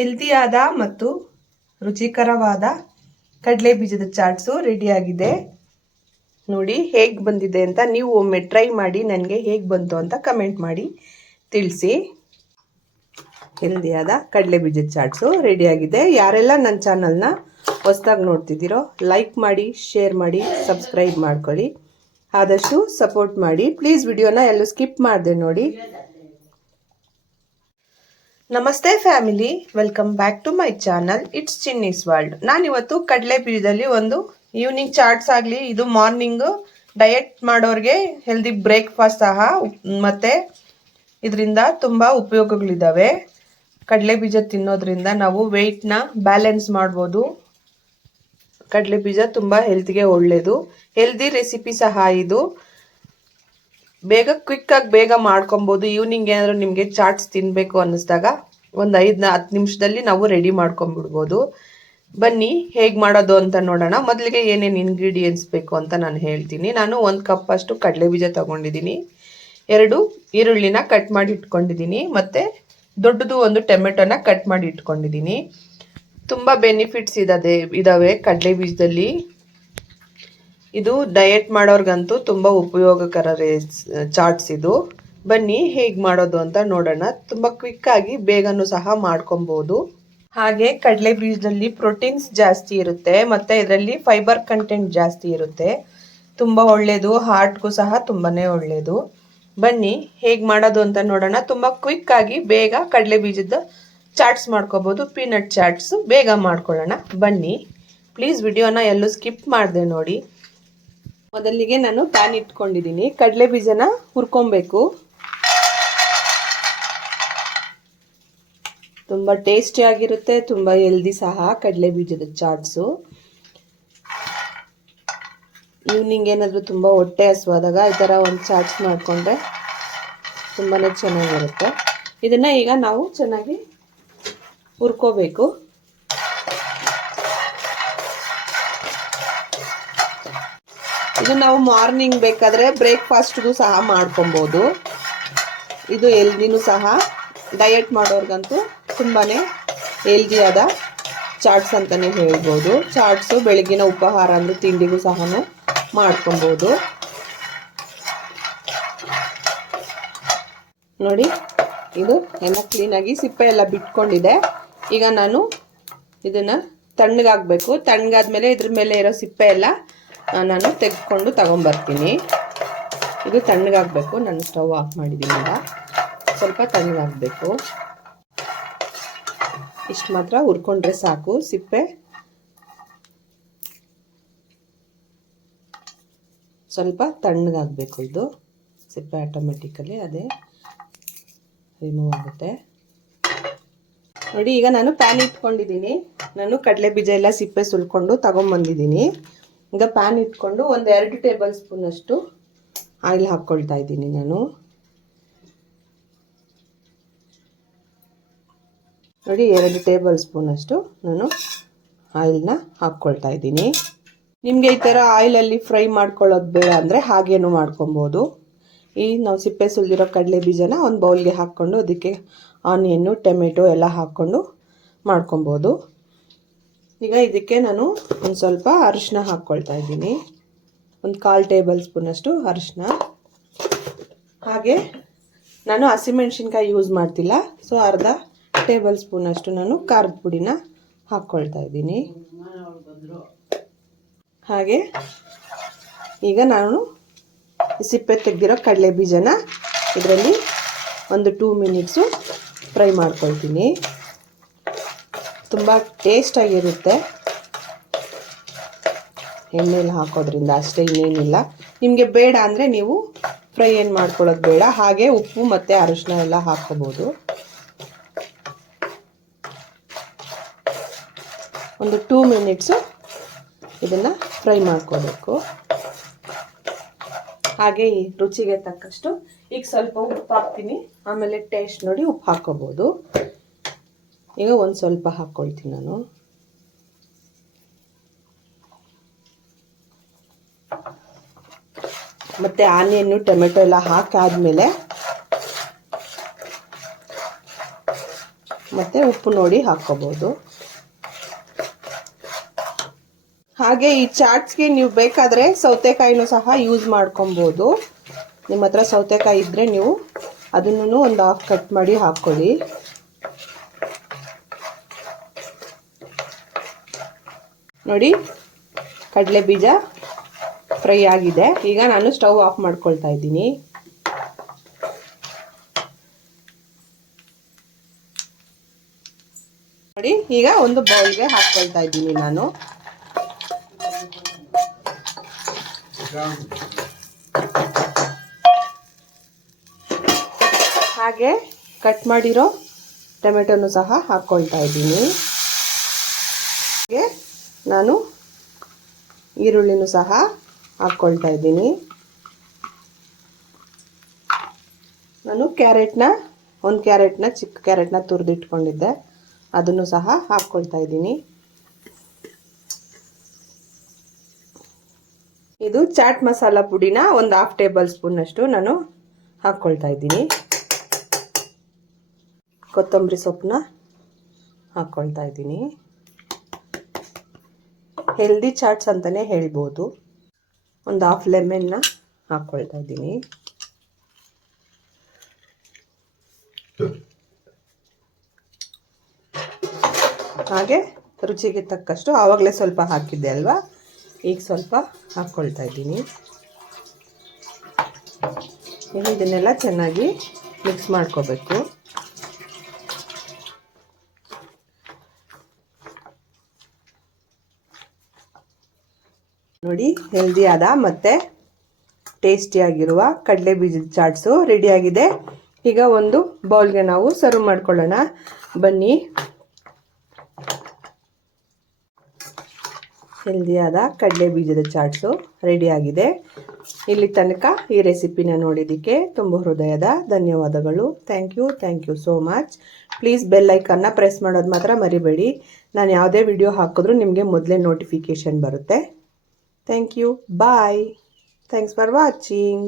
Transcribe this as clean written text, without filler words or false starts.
ಹೆಲ್ದಿಯಾದ ಮತ್ತು ರುಚಿಕರವಾದ ಕಡಲೆ ಬೀಜದ ಚಾಟ್ಸು ರೆಡಿಯಾಗಿದೆ. ನೋಡಿ ಹೇಗೆ ಬಂದಿದೆ ಅಂತ. ನೀವು ಒಮ್ಮೆ ಟ್ರೈ ಮಾಡಿ ನನಗೆ ಹೇಗೆ ಬಂತು ಅಂತ ಕಮೆಂಟ್ ಮಾಡಿ ತಿಳಿಸಿ. ಹೆಲ್ದಿಯಾದ ಕಡಲೆ ಬೀಜದ ಚಾಟ್ಸು ರೆಡಿಯಾಗಿದೆ. ಯಾರೆಲ್ಲ ನನ್ನ ಚಾನಲ್ನ ಹೊಸದಾಗಿ ನೋಡ್ತಿದ್ದೀರೋ ಲೈಕ್ ಮಾಡಿ, ಶೇರ್ ಮಾಡಿ, ಸಬ್ಸ್ಕ್ರೈಬ್ ಮಾಡ್ಕೊಳ್ಳಿ. ಆದಷ್ಟು ಸಪೋರ್ಟ್ ಮಾಡಿ ಪ್ಲೀಸ್. ವಿಡಿಯೋನ ಎಲ್ಲೂ ಸ್ಕಿಪ್ ಮಾಡಿದೆ ನೋಡಿ. ನಮಸ್ತೆ family, welcome back to my channel. It's Chinni's world. ನಾನಿವತ್ತು ಕಡಲೆ ಬೀಜದಲ್ಲಿ ಒಂದು ಈವ್ನಿಂಗ್ ಚಾಟ್ಸ್ ಆಗಲಿ, ಇದು ಮಾರ್ನಿಂಗು ಡಯಟ್ ಮಾಡೋರಿಗೆ ಹೆಲ್ದಿ ಬ್ರೇಕ್ಫಾಸ್ಟ್ ಸಹ, ಮತ್ತು ಇದರಿಂದ ತುಂಬ ಉಪಯೋಗಗಳಿದ್ದಾವೆ. ಕಡಲೆ ಬೀಜ ತಿನ್ನೋದ್ರಿಂದ ನಾವು ವೆಯ್ಟ್ನ ಬ್ಯಾಲೆನ್ಸ್ ಮಾಡ್ಬೋದು. ಕಡಲೆ ಬೀಜ ತುಂಬ ಹೆಲ್ತ್ಗೆ ಒಳ್ಳೆಯದು. ಹೆಲ್ದಿ ರೆಸಿಪಿ ಸಹ ಇದು. ಬೇಗ ಮಾಡ್ಕೊಬೋದು. ಈವ್ನಿಂಗ್ ಏನಾದರೂ ನಿಮಗೆ ಚಾಟ್ಸ್ ತಿನ್ನಬೇಕು ಅನ್ನಿಸ್ದಾಗ ಒಂದು 5-10 ನಿಮಿಷದಲ್ಲಿ ನಾವು ರೆಡಿ ಮಾಡ್ಕೊಂಬಿಡ್ಬೋದು. ಬನ್ನಿ ಹೇಗೆ ಮಾಡೋದು ಅಂತ ನೋಡೋಣ. ಮೊದಲಿಗೆ ಏನೇನು ಇಂಗ್ರೀಡಿಯೆಂಟ್ಸ್ ಬೇಕು ಅಂತ ನಾನು ಹೇಳ್ತೀನಿ. ನಾನು 1 ಕಪ್ ಅಷ್ಟು ಕಡಲೆ ಬೀಜ ತೊಗೊಂಡಿದ್ದೀನಿ, 2 ಈರುಳ್ಳಿನ ಕಟ್ ಮಾಡಿ ಇಟ್ಕೊಂಡಿದ್ದೀನಿ, ಮತ್ತು ದೊಡ್ಡದು ಒಂದು ಟೊಮೆಟೊನ ಕಟ್ ಮಾಡಿ ಇಟ್ಕೊಂಡಿದ್ದೀನಿ. ತುಂಬ ಬೆನಿಫಿಟ್ಸ್ ಇದ್ದಾವೆ ಕಡಲೆ ಬೀಜದಲ್ಲಿ. ಇದು ಡಯಟ್ ಮಾಡೋರ್ಗಂತೂ ತುಂಬ ಉಪಯೋಗಕರ ಚಾಟ್ಸ್ ಇದು. ಬನ್ನಿ ಹೇಗೆ ಮಾಡೋದು ಅಂತ ನೋಡೋಣ. ತುಂಬ ಕ್ವಿಕ್ಕಾಗಿ ಬೇಗನೂ ಸಹ ಮಾಡ್ಕೊಬೋದು. ಹಾಗೆ ಕಡಲೆ ಬೀಜದಲ್ಲಿ ಪ್ರೋಟೀನ್ಸ್ ಜಾಸ್ತಿ ಇರುತ್ತೆ, ಮತ್ತು ಇದರಲ್ಲಿ ಫೈಬರ್ ಕಂಟೆಂಟ್ ಜಾಸ್ತಿ ಇರುತ್ತೆ. ತುಂಬ ಒಳ್ಳೆಯದು, ಹಾರ್ಟ್ಗೂ ಸಹ ತುಂಬಾ ಒಳ್ಳೆಯದು. ಬನ್ನಿ ಹೇಗೆ ಮಾಡೋದು ಅಂತ ನೋಡೋಣ. ತುಂಬ ಕ್ವಿಕ್ಕಾಗಿ ಬೇಗ ಕಡಲೆ ಬೀಜದ ಚಾಟ್ಸ್ ಮಾಡ್ಕೋಬೋದು. ಪೀನಟ್ ಚಾಟ್ಸು ಬೇಗ ಮಾಡ್ಕೊಳ್ಳೋಣ ಬನ್ನಿ. ಪ್ಲೀಸ್ ವಿಡಿಯೋನ ಎಲ್ಲೂ ಸ್ಕಿಪ್ ಮಾಡಿದೆ ನೋಡಿ. ಮೊದಲಿಗೆ ನಾನು ಪ್ಯಾನ್ ಇಟ್ಕೊಂಡಿದ್ದೀನಿ. ಕಡಲೆ ಬೀಜನ ಹುರ್ಕೊಬೇಕು. ತುಂಬ ಟೇಸ್ಟಿಯಾಗಿರುತ್ತೆ, ತುಂಬ ಹೆಲ್ದಿ ಸಹ ಕಡಲೆ ಬೀಜದ ಚಾಟ್ಸು. ಈವ್ನಿಂಗ್ ಏನಾದರೂ ತುಂಬ ಹೊಟ್ಟೆ ಹಸುವಾದಾಗ ಈ ಥರ ಒಂದು ಚಾಟ್ಸ್ ಮಾಡಿಕೊಂಡ್ರೆ ತುಂಬಾ ಚೆನ್ನಾಗಿರುತ್ತೆ. ಇದನ್ನು ಈಗ ನಾವು ಚೆನ್ನಾಗಿ ಹುರ್ಕೋಬೇಕು. ಇದು ನಾವು ಮಾರ್ನಿಂಗ್ ಬೇಕಾದರೆ ಬ್ರೇಕ್ಫಾಸ್ಟ್ಗೂ ಸಹ ಮಾಡ್ಕೊಬೋದು. ಇದು ಹೆಲ್ದಿನೂ ಸಹ. ಡಯಟ್ ಮಾಡೋರ್ಗಂತೂ ತುಂಬಾ ಹೆಲ್ದಿಯಾದ ಚಾಟ್ಸ್ ಅಂತಲೇ ಹೇಳ್ಬೋದು. ಚಾಟ್ಸು ಬೆಳಗಿನ ಉಪಹಾರ ಅಂದರೆ ತಿಂಡಿಗೂ ಸಹ ಮಾಡ್ಕೊಬೋದು. ನೋಡಿ, ಇದು ಎಲ್ಲ ಕ್ಲೀನಾಗಿ ಸಿಪ್ಪೆ ಎಲ್ಲ ಬಿಟ್ಕೊಂಡಿದೆ. ಈಗ ನಾನು ಇದನ್ನು ತಣ್ಣಗಾಗಬೇಕು. ತಣ್ಣಗಾದ್ಮೇಲೆ ಇದ್ರ ಮೇಲೆ ಇರೋ ಸಿಪ್ಪೆ ಎಲ್ಲ ನಾನು ತೆಗೆದುಕೊಂಡು ತಗೊಂಬರ್ತೀನಿ. ಇದು ತಣ್ಣಗಾಗಬೇಕು. ನಾನು ಸ್ಟವ್ ಆಫ್ ಮಾಡಿದ್ದೀನಿ. ಈಗ ಸ್ವಲ್ಪ ತಣ್ಣಗಾಗಬೇಕು. ಇಷ್ಟು ಮಾತ್ರ ಹುರ್ಕೊಂಡ್ರೆ ಸಾಕು. ಸಿಪ್ಪೆ ಸ್ವಲ್ಪ ತಣ್ಣಗಾಗಬೇಕು. ಇದು ಸಿಪ್ಪೆ ಆಟೋಮೆಟಿಕಲಿ ಅದೇ ರಿಮೂವ್ ಆಗುತ್ತೆ. ನೋಡಿ, ಈಗ ನಾನು ಪ್ಯಾನ್ ಇಟ್ಕೊಂಡಿದ್ದೀನಿ. ನಾನು ಕಡಲೆ ಬೀಜ ಎಲ್ಲ ಸಿಪ್ಪೆ ಸುಲ್ಕೊಂಡು ತಗೊಂಬಂದಿದ್ದೀನಿ. ಈಗ ಪ್ಯಾನ್ ಇಟ್ಕೊಂಡು ಒಂದು 2 ಟೇಬಲ್ ಸ್ಪೂನ್ ಅಷ್ಟು ಆಯಿಲ್ ಹಾಕ್ಕೊಳ್ತಾ ಇದ್ದೀನಿ ನಾನು. ನೋಡಿ, 2 ಟೇಬಲ್ ಸ್ಪೂನ್ ಅಷ್ಟು ನಾನು ಆಯಿಲ್ನ ಹಾಕ್ಕೊಳ್ತಾ ಇದ್ದೀನಿ. ನಿಮಗೆ ಈ ಥರ ಆಯಿಲಲ್ಲಿ ಫ್ರೈ ಮಾಡ್ಕೊಳ್ಳೋದು ಬೇಡ ಅಂದರೆ ಹಾಗೇನೂ ಮಾಡ್ಕೊಬೋದು. ನಾವು ಸಿಪ್ಪೆ ಸುಲಿದಿರೋ ಕಡಲೆ ಬೀಜನ ಒಂದು ಬೌಲ್ಗೆ ಹಾಕ್ಕೊಂಡು ಅದಕ್ಕೆ ಆನಿಯನ್ನು, ಟೊಮೆಟೊ ಎಲ್ಲ ಹಾಕ್ಕೊಂಡು ಮಾಡ್ಕೊಬೋದು. ಈಗ ಇದಕ್ಕೆ ನಾನು ಒಂದು ಸ್ವಲ್ಪ ಅರಿಶಿನ ಹಾಕ್ಕೊಳ್ತಾ ಇದ್ದೀನಿ. ಒಂದು 1/4 ಟೇಬಲ್ ಸ್ಪೂನ್ ಅಷ್ಟು ಅರಿಶಿನ. ಹಾಗೆ ನಾನು ಹಸಿಮೆಣ್ಸಿನ್ಕಾಯಿ ಯೂಸ್ ಮಾಡ್ತಿಲ್ಲ, ಸೊ ಅರ್ಧ ಟೇಬಲ್ ಸ್ಪೂನ್ ಅಷ್ಟು ನಾನು ಖಾರದ ಪುಡಿನ ಹಾಕ್ಕೊಳ್ತಾ ಇದ್ದೀನಿ. ಹಾಗೆ ಈಗ ನಾನು ಸಿಪ್ಪೆ ತೆಗೆದಿರೋ ಕಡಲೆ ಬೀಜನ ಇದರಲ್ಲಿ ಒಂದು 2 ಮಿನಿಟ್ಸು ಫ್ರೈ ಮಾಡ್ಕೊಳ್ತೀನಿ. ತುಂಬ ಟೇಸ್ಟಾಗಿರುತ್ತೆ ಎಣ್ಣೆಲಿ ಹಾಕೋದ್ರಿಂದ, ಅಷ್ಟೇ, ಇನ್ನೇನಿಲ್ಲ. ನಿಮಗೆ ಬೇಡ ಅಂದರೆ ನೀವು ಫ್ರೈ ಏನು ಮಾಡ್ಕೊಳ್ಳೋದು ಬೇಡ. ಹಾಗೆ ಉಪ್ಪು ಮತ್ತು ಅರಿಶಿನ ಎಲ್ಲ ಹಾಕ್ಕೋಬೋದು. ಒಂದು 2 ಮಿನಿಟ್ಸು ಇದನ್ನು ಫ್ರೈ ಮಾಡ್ಕೋಬೇಕು. ಹಾಗೆ ರುಚಿಗೆ ತಕ್ಕಷ್ಟು ಈಗ ಸ್ವಲ್ಪ ಉಪ್ಪು ಹಾಕ್ತೀನಿ. ಆಮೇಲೆ ಟೇಸ್ಟ್ ನೋಡಿ ಉಪ್ಪು ಹಾಕ್ಕೋಬೋದು. ಈಗ ಒಂದು ಸ್ವಲ್ಪ ಹಾಕ್ಕೊಳ್ತೀನಿ ನಾನು. ಮತ್ತು ಆನಿಯನ್ನು, ಟೊಮೆಟೊ ಎಲ್ಲ ಹಾಕಾದ್ಮೇಲೆ ಮತ್ತು ಉಪ್ಪು ನೋಡಿ ಹಾಕ್ಕೋಬೋದು. ಹಾಗೆ ಈ ಚಾಟ್ಸ್ಗೆ ನೀವು ಬೇಕಾದರೆ ಸೌತೆಕಾಯಿನೂ ಸಹ ಯೂಸ್ ಮಾಡ್ಕೊಬೋದು. ನಿಮ್ಮ ಹತ್ರ ಸೌತೆಕಾಯಿ ಇದ್ದರೆ ನೀವು ಅದನ್ನು ಒಂದು ಹಾಫ್ ಕಟ್ ಮಾಡಿ ಹಾಕ್ಕೊಳ್ಳಿ. ನೋಡಿ, ಕಡಲೆ ಬೀಜ ಫ್ರೈ ಆಗಿದೆ. ಈಗ ನಾನು ಸ್ಟವ್ ಆಫ್ ಮಾಡ್ಕೊಳ್ತಾ ಇದ್ದೀನಿ. ನೋಡಿ, ಈಗ ಒಂದು ಬೌಲ್ಗೆ ಹಾಕ್ಕೊಳ್ತಾ ಇದ್ದೀನಿ ನಾನು. ಹಾಗೆ ಕಟ್ ಮಾಡಿರೋ ಟೊಮೆಟೊನು ಸಹ ಹಾಕ್ಕೊಳ್ತಾ ಇದ್ದೀನಿ. ಹಾಗೆ ನಾನು ಈರುಳ್ಳಿನೂ ಸಹ ಹಾಕ್ಕೊಳ್ತಾ ಇದ್ದೀನಿ. ನಾನು ಒಂದು ಕ್ಯಾರೆಟ್ನ ಚಿಕ್ಕ ಕ್ಯಾರೆಟ್ನ ತುರಿದಿಟ್ಕೊಂಡಿದ್ದೆ, ಅದನ್ನು ಸಹ ಹಾಕ್ಕೊಳ್ತಾ ಇದ್ದೀನಿ. ಇದು ಚಾಟ್ ಮಸಾಲ ಪುಡಿನ ಒಂದು 1/2 ಟೇಬಲ್ ಸ್ಪೂನಷ್ಟು ನಾನು ಹಾಕ್ಕೊಳ್ತಾ ಇದ್ದೀನಿ. ಕೊತ್ತಂಬರಿ ಸೊಪ್ಪನ್ನ ಹಾಕ್ಕೊಳ್ತಾ ಇದ್ದೀನಿ. ಹೆಲ್ದಿ ಚಾಟ್ಸ್ ಅಂತಲೇ ಹೇಳ್ಬೋದು. ಒಂದು 1/2 ಲೆಮನ್ನ ಹಾಕ್ಕೊಳ್ತಾ ಇದ್ದೀನಿ. ಹಾಗೆ ರುಚಿಗೆ ತಕ್ಕಷ್ಟು, ಆವಾಗಲೇ ಸ್ವಲ್ಪ ಹಾಕಿದ್ದೆ ಅಲ್ವಾ, ಈಗ ಸ್ವಲ್ಪ ಹಾಕ್ಕೊಳ್ತಾ ಇದ್ದೀನಿ. ಇದನ್ನೆಲ್ಲ ಚೆನ್ನಾಗಿ ಮಿಕ್ಸ್ ಮಾಡ್ಕೋಬೇಕು. ನೋಡಿ, ಹೆಲ್ದಿಯಾದ ಮತ್ತು ಟೇಸ್ಟಿಯಾಗಿರುವ ಕಡಲೆ ಬೀಜದ ಚಾಟ್ಸು ರೆಡಿಯಾಗಿದೆ. ಈಗ ಒಂದು ಬೌಲ್ಗೆ ನಾವು ಸರ್ವ್ ಮಾಡ್ಕೊಳ್ಳೋಣ ಬನ್ನಿ. ಹೆಲ್ದಿಯಾದ ಕಡಲೆ ಬೀಜದ ಚಾಟ್ಸು ರೆಡಿಯಾಗಿದೆ. ಇಲ್ಲಿ ತನಕ ಈ ರೆಸಿಪಿನ ನೋಡಿದ್ದಕ್ಕೆ ತುಂಬ ಹೃದಯದ ಧನ್ಯವಾದಗಳು. Thank you so much. Please bell ಐಕನ್ನ ಪ್ರೆಸ್ ಮಾಡೋದು ಮಾತ್ರ ಮರಿಬೇಡಿ. ನಾನು ಯಾವುದೇ ವಿಡಿಯೋ ಹಾಕಿದ್ರೂ ನಿಮಗೆ ಮೊದಲೇ ನೋಟಿಫಿಕೇಷನ್ ಬರುತ್ತೆ. Thank you. Bye. Thanks for watching.